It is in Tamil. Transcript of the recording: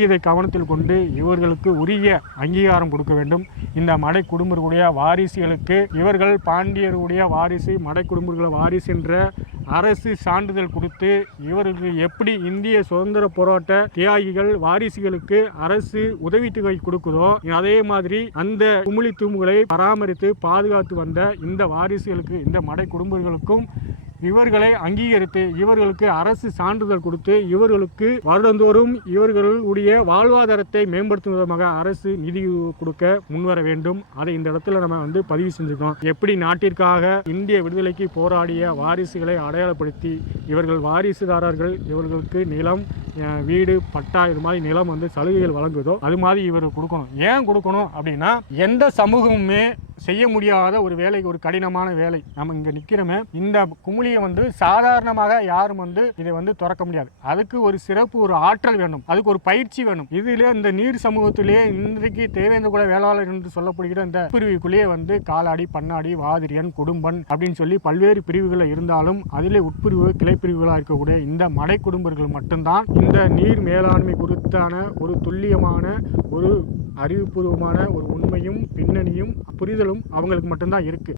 இதை கவனத்தில் கொண்டு இவர்களுக்கு உரிய அங்கீகாரம் கொடுக்க வேண்டும். இந்த மடை குடும்பர்களுடைய வாரிசுகளுக்கு இவர்கள் பாண்டியருடைய வாரிசு மடை குடும்பர்கள வாரிசு என்ற அரசு சான்றிதழ் கொடுத்து இவர்களுக்கு எப்படி இந்திய சுதந்திர போராட்ட தியாகிகள் வாரிசுகளுக்கு அரசு உதவித்தொகை கொடுக்குதோ அதே மாதிரி அந்த குமிழி தூம்புகளை பராமரித்து பாதுகாத்து வந்த இந்த வாரிசுகளுக்கு இந்த மடை குடும்பங்களுக்கும் இவர்களை அங்கீகரித்து இவர்களுக்கு அரசு சான்றிதழ் கொடுத்து இவர்களுக்கு வருடந்தோறும் இவர்களுடைய வாழ்வாதாரத்தை மேம்படுத்தும் விதமாக அரசு நிதி கொடுக்க முன்வர வேண்டும். அதை இந்த இடத்துல நம்ம வந்து பதிவு செஞ்சுக்கோம் எப்படி நாட்டிற்காக இந்திய விடுதலைக்கு போராடிய வாரிசுகளை அடையாளப்படுத்தி இவர்கள் வாரிசுதாரர்கள் இவர்களுக்கு நிலம் வீடு பட்டா இது மாதிரி நிலம் வந்து சலுகைகள் வழங்குதோ அது மாதிரி இவர் கொடுக்கணும். ஏன் கொடுக்கணும் அப்படின்னா எந்த சமூகமுமே செய்ய முடியாத ஒரு வேலை ஒரு கடினமான வேலை. நம்ம இங்க நிக்கிறோமே இந்த குமிழியை வந்து சாதாரணமாக யாரும் வந்து இதை வந்து திறக்க முடியாது. அதுக்கு ஒரு சிறப்பு ஒரு ஆற்றல் வேண்டும். அதுக்கு ஒரு பயிற்சி வேணும். இதிலே இந்த நீர் சமூகத்திலேயே இன்றைக்கு தேவேந்திர குல வேளாளர் என்று சொல்லப்படுகிற இந்த பிரிவுக்குள்ளேயே வந்து காலாடி பண்ணாடி வாதிரியன் குடும்பன் அப்படின்னு சொல்லி பல்வேறு பிரிவுகள் இருந்தாலும் அதிலே உட்பிரிவு கிளைப்பிரிவுகளாக இருக்கக்கூடிய இந்த மடை குடும்பர்கள் மட்டும்தான் இந்த நீர் மேலாண்மை குறித்தான ஒரு துல்லியமான ஒரு அறிவுபூர்வமான ஒரு உண்மையும் பின்னணியும் புரிதலும் அவங்களுக்கு மட்டும்தான் இருக்குது